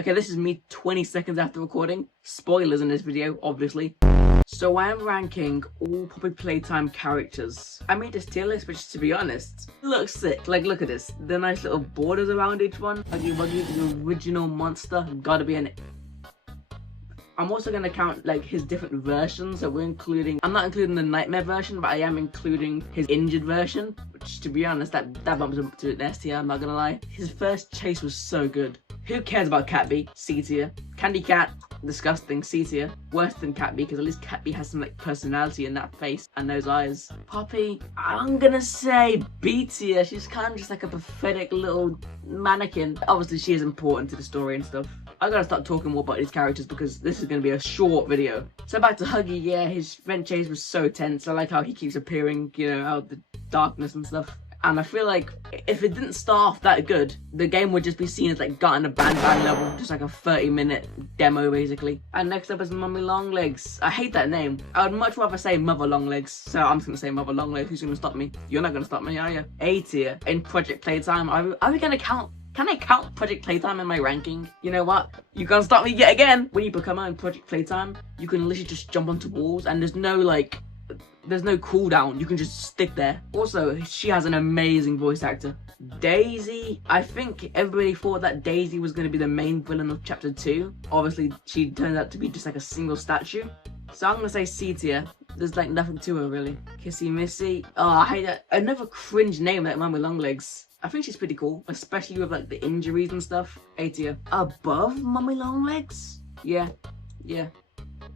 Okay, this is me 20 seconds after recording. Spoilers in this video, obviously. So I am ranking all Poppy Playtime characters. I made this tier list, which to be honest, looks sick. Like, look at this. The nice little borders around each one. Huggy Wuggy, the original monster, gotta be an... I'm also going to count like his different versions, so I'm not including the Nightmare version, but I am including his injured version, which to be honest, that bumps him up to an S tier, I'm not gonna lie. His first chase was so good. Who cares about Catbee? C tier. Candy Cat, disgusting, C tier. Worse than Catbee, because at least Catbee has some like personality in that face and those eyes. Poppy, I'm gonna say B tier. She's kind of just like a pathetic little mannequin. Obviously she is important to the story and stuff. I gotta start talking more about these characters because this is gonna be a short video. So back to Huggy, yeah, his vent chase was so tense. I like how he keeps appearing, you know, out of the darkness and stuff. And I feel like if it didn't start off that good, the game would just be seen as like Got in a Band level, just like a 30-minute demo basically. And next up is Mummy Longlegs. I hate that name. I would much rather say Mother Longlegs, so I'm just gonna say Mother Longlegs. Who's gonna stop me? You're not gonna stop me, are you? A tier in Project Playtime. Are we gonna count? Can I count Project Playtime in my ranking? You know what? You can't stop me yet again! When you become in Project Playtime, you can literally just jump onto walls and there's no cooldown. You can just stick there. Also, she has an amazing voice actor. Daisy, I think everybody thought that Daisy was going to be the main villain of chapter 2. Obviously, she turned out to be just like a single statue. So I'm going to say C tier. There's like nothing to her really. Kissy Missy. Oh, I hate that. Another cringe name like Mummy Longlegs. I think she's pretty cool, especially with like the injuries and stuff. A tier. Above Mummy Longlegs? Yeah.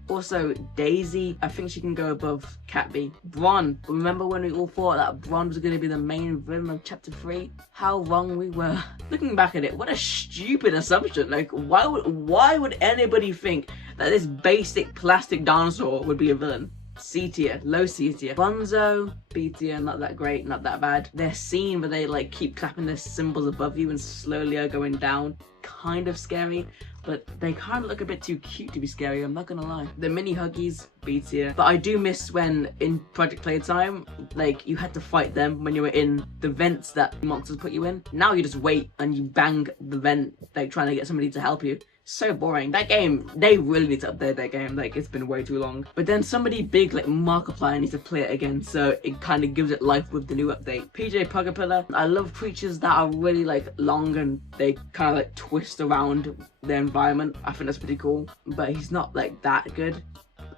Also, Daisy, I think she can go above Catbee. Bron, remember when we all thought that Bron was going to be the main villain of chapter 3? How wrong we were. Looking back at it, what a stupid assumption. Like, why would anybody think that this basic plastic dinosaur would be a villain? C tier, low C tier. Bonzo, B tier, not that great, not that bad. Their scene where they like keep clapping their cymbals above you and slowly are going down, kind of scary, but they kind of look a bit too cute to be scary, I'm not gonna lie. The mini Huggies, B tier. But I do miss when in Project Playtime, like you had to fight them when you were in the vents that monsters put you in. Now you just wait and you bang the vent, like trying to get somebody to help you. So boring. That game, they really need to update that game. Like, it's been way too long. But then somebody big like Markiplier needs to play it again, so it kind of gives it life with the new update. PJ Pugapilla. I love creatures that are really like long and they kind of like twist around their environment. I think that's pretty cool. But he's not like that good.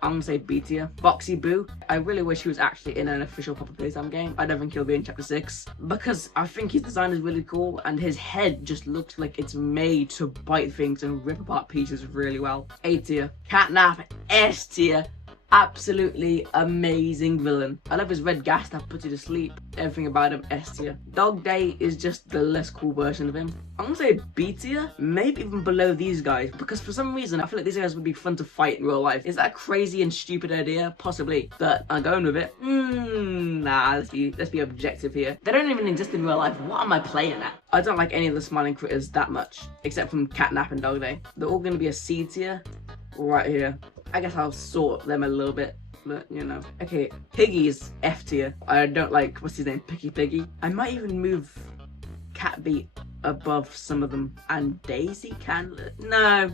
I'm gonna say B tier. Boxy Boo. I really wish he was actually in an official Poppy Playtime game. I don't think he'll be in chapter 6 because I think his design is really cool and his head just looks like it's made to bite things and rip apart pieces really well. A tier. Catnap, S tier. Absolutely amazing villain. I love his red gas that puts you to sleep. Everything about him, S tier. Dog Day is just the less cool version of him. I'm gonna say B tier, maybe even below these guys, because for some reason I feel like these guys would be fun to fight in real life. Is that a crazy and stupid idea? Possibly, but I'm going with it. Nah, let's be objective here. They don't even exist in real life. What am I playing at? I don't like any of the smiling critters that much, except from Catnap and Dog Day. They're all gonna be a C tier right here. I guess I'll sort them a little bit, but you know. Okay, Piggy's F tier. I don't like, what's his name, Picky Piggy. I might even move Catbee above some of them. And Daisy can, no,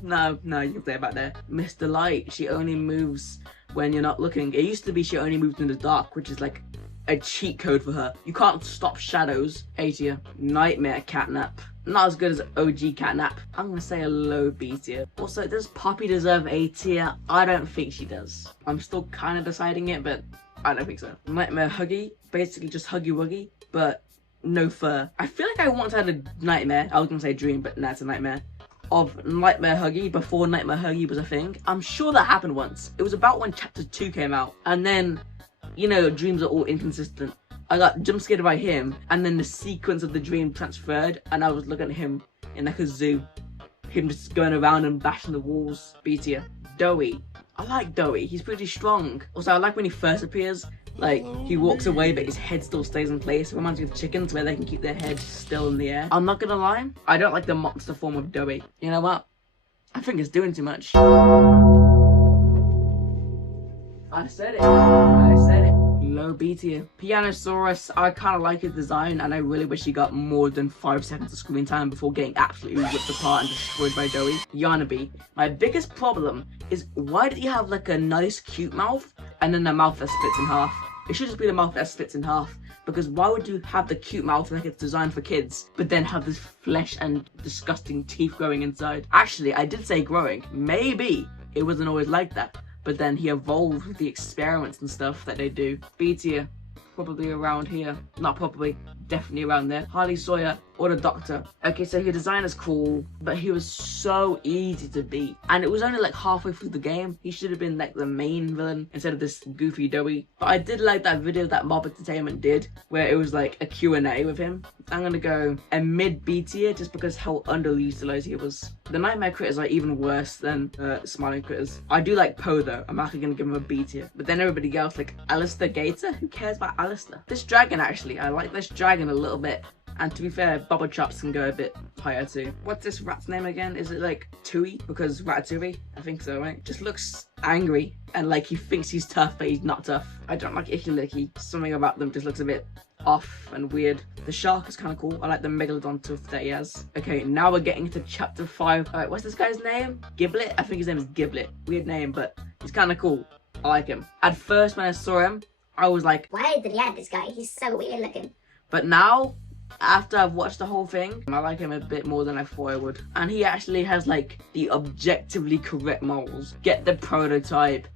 you can say about there. Mr. Light, she only moves when you're not looking. It used to be she only moved in the dark, which is like a cheat code for her. You can't stop shadows. A tier. Nightmare Catnap. Not as good as OG Catnap. I'm gonna say a low B tier. Also, does Poppy deserve A tier? I don't think she does. I'm still kind of deciding it, but I don't think so. Nightmare Huggy, basically just Huggy Wuggy, but no fur. I feel like I once had a nightmare. I was gonna say dream, but nah, it's a nightmare. Of Nightmare Huggy before Nightmare Huggy was a thing. I'm sure that happened once. It was about when chapter 2 came out, and then, you know, dreams are all inconsistent. I got jump scared by him, and then the sequence of the dream transferred, and I was looking at him in like a zoo. Him just going around and bashing the walls. B tier. Doughy. I like Doughy, he's pretty strong. Also, I like when he first appears, like, he walks away but his head still stays in place. It reminds me of chickens where they can keep their heads still in the air. I'm not gonna lie, I don't like the monster form of Doughy. You know what? I think it's doing too much. I said it. Low low B tier. Pianosaurus, I kind of like his design, and I really wish he got more than 5 seconds of screen time before getting absolutely ripped apart and destroyed by Joey. Yanabe, my biggest problem is why did he have like a nice cute mouth and then a mouth that splits in half? It should just be the mouth that splits in half. Because why would you have the cute mouth like it's designed for kids, but then have this flesh and disgusting teeth growing inside? Actually, I did say growing. Maybe it wasn't always like that, but then he evolved with the experiments and stuff that they do. B tier, probably around here. Not probably, definitely around there. Harley Sawyer or the Doctor. Okay, so his design is cool, but he was so easy to beat. And it was only like halfway through the game. He should have been like the main villain instead of this goofy Joey. But I did like that video that Mob Entertainment did, where it was like a Q&A with him. I'm gonna go a mid B tier just because how underutilized he was. The Nightmare Critters are even worse than Smiling Critters. I do like Poe though. I'm actually gonna give him a B tier. But then everybody else, like Alistair Gator, who cares about Alistair? This dragon actually, I like this dragon a little bit. And to be fair, Bubba Chops can go a bit higher too. What's this rat's name again? Is it like Tui? Because Ratatouille? I think so, right? Just looks angry and like he thinks he's tough, but he's not tough. I don't like Icky Licky. Something about them just looks a bit off and weird. The shark is kind of cool. I like the megalodon tooth that he has. Okay, now we're getting to chapter 5. Alright, what's this guy's name? Giblet? I think his name is Giblet. Weird name, but he's kind of cool. I like him. At first, when I saw him, I was like, why did he add this guy? He's so weird looking. But now, after I've watched the whole thing, I like him a bit more than I thought I would. And he actually has like the objectively correct morals. Get the prototype,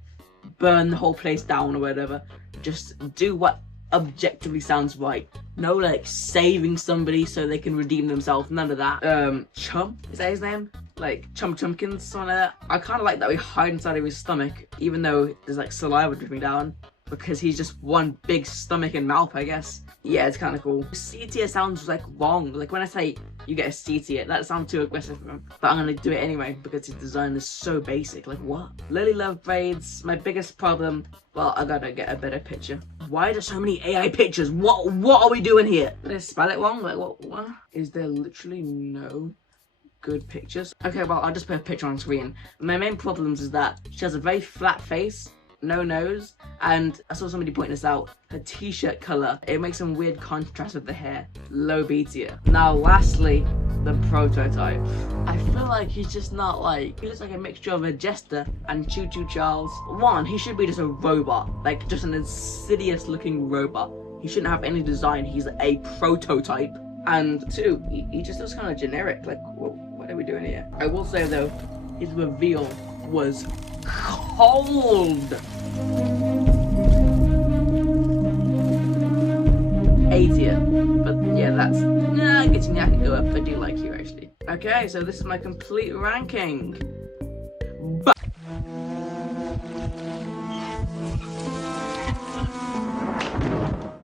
burn the whole place down or whatever. Just do what objectively sounds right. No like saving somebody so they can redeem themselves. None of that. Chum? Is that his name? Like Chumpkins, something like that. I kind of like that we hide inside of his stomach, even though there's like saliva dripping down. Because he's just one big stomach and mouth, I guess. Yeah, it's kind of cool. C tier sounds like wrong. Like when I say you get a C tier, that sounds too aggressive for him. But I'm gonna do it anyway because his design is so basic. Like what? Lily Love Braids. My biggest problem. Well, I gotta get a better picture. Why are there so many AI pictures? What are we doing here? Did I spell it wrong? Like what? Is there literally no good pictures? Okay, well I'll just put a picture on screen. My main problems is that she has a very flat face, no nose, and I saw somebody point this out, her t-shirt color, it makes some weird contrast with the hair. Low B tier. Now lastly, the prototype. I feel like he's just not like, he looks like a mixture of a Jester and Choo Choo Charles. One, he should be just a robot, like just an insidious looking robot. He shouldn't have any design, he's a prototype. And two, he just looks kind of generic, like what are we doing here? I will say though, his reveal was cold. A tier, but yeah, that's getting I can go up. I do like you actually. Okay, so this is my complete ranking.